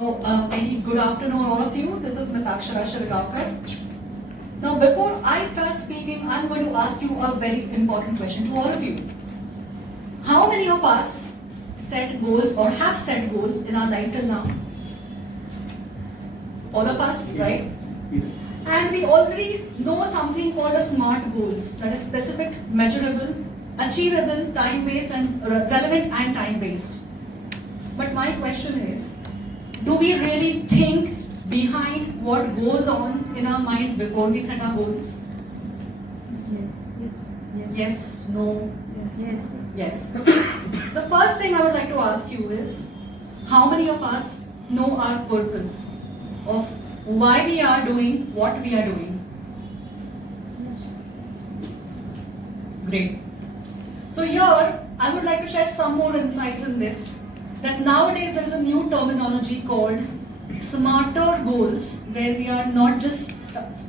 Very good afternoon, all of you. This is Mitakshara Shirgaonkar. Now, before I start speaking, I'm going to ask you a very important question to all of you. How many of us set goals or have set goals in our life till now? All of us, right? And we already know something called a SMART goals, that is specific, measurable, achievable, time-based, and relevant and time-based. But my question is, do we really think behind what goes on in our minds before we set our goals? Yes, no, yes. The first thing I would like to ask you is, how many of us know our purpose of why we are doing what we are doing? Great. So here, I would like to share some more insights in this. That nowadays there is a new terminology called smarter goals, where we are not just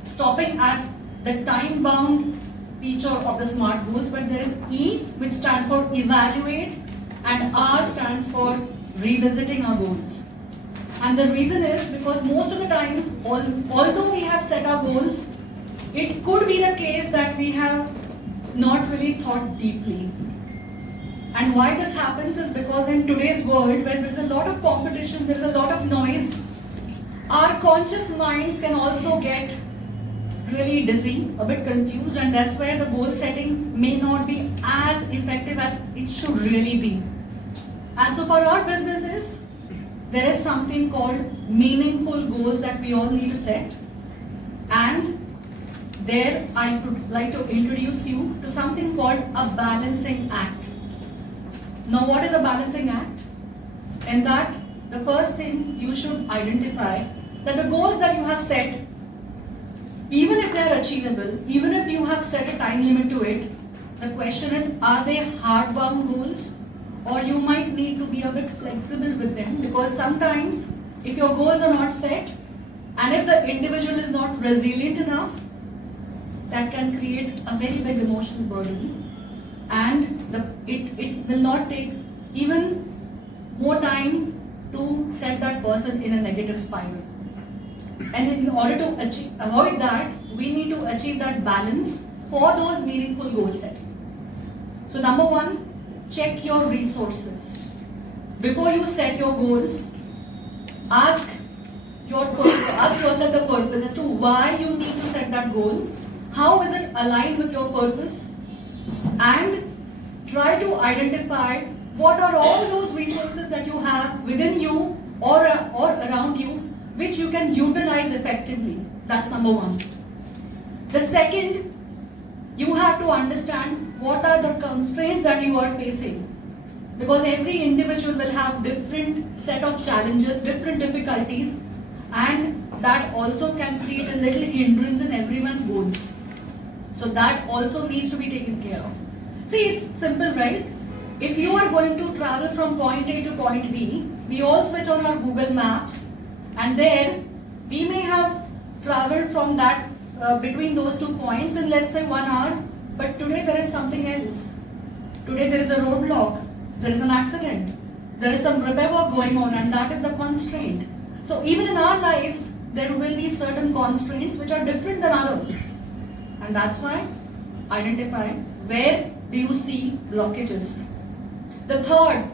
stopping at the time-bound feature of the SMART goals, but there is E, which stands for evaluate, and R stands for revisiting our goals. And the reason is because most of the times, although we have set our goals, it could be the case that we have not really thought deeply. And why this happens is because in today's world, where there's a lot of competition, there's a lot of noise, our conscious minds can also get really dizzy, a bit confused, and that's where the goal setting may not be as effective as it should really be. And so for our businesses, there is something called meaningful goals that we all need to set. And there I would like to introduce you to something called a balancing act. Now, what is a balancing act? In that, the first thing you should identify that the goals that you have set, even if they are achievable, even if you have set a time limit to it, the question is, are they hard-bound goals? Or you might need to be a bit flexible with them, because sometimes if your goals are not set and if the individual is not resilient enough, that can create a very big emotional burden. And it will not take even more time to set that person in a negative spiral. And in order to avoid that, we need to achieve that balance for those meaningful goal setting. So number one, check your resources. Before you set your goals, ask yourself the purpose as to why you need to set that goal. How is it aligned with your purpose? And try to identify what are all those resources that you have within you or around you which you can utilize effectively. That's number one. The second, you have to understand what are the constraints that you are facing. Because every individual will have different set of challenges, different difficulties, and that also can create a little hindrance in everyone's goals. So that also needs to be taken care of. See, it's simple, right? If you are going to travel from point A to point B, we all switch on our Google Maps, and there we may have traveled from that between those 2 points in, let's say, 1 hour, but today there is something else. Today there is a roadblock, there is an accident, there is some repair work going on, and that is the constraint. So even in our lives, there will be certain constraints which are different than others. And that's why identify where do you see blockages. The third,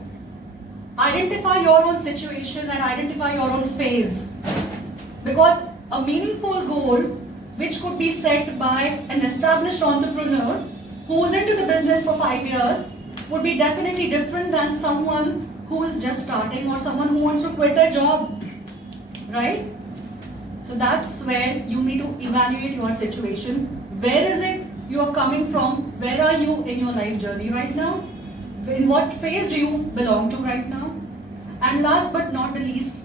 identify your own situation and identify your own phase. Because a meaningful goal, which could be set by an established entrepreneur who is into the business for 5 years, would be definitely different than someone who is just starting or someone who wants to quit their job, right? So that's where you need to evaluate your situation. Where is it you are coming from? Where are you in your life journey right now? In what phase do you belong to right now? And last but not the least,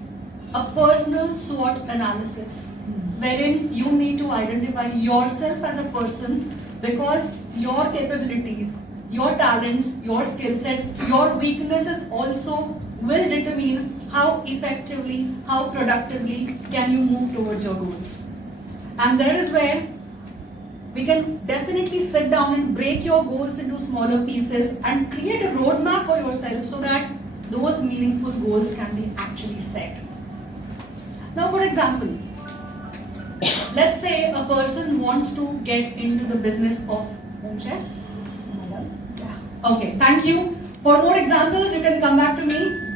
a personal SWOT analysis, wherein you need to identify yourself as a person, because your capabilities, your talents, your skill sets, your weaknesses also will determine how effectively, how productively can you move towards your goals. And there is where we can definitely sit down and break your goals into smaller pieces and create a roadmap for yourself so that those meaningful goals can be actually set. Now, for example, let's say a person wants to get into the business of home chef. Okay, thank you. For more examples, you can come back to me.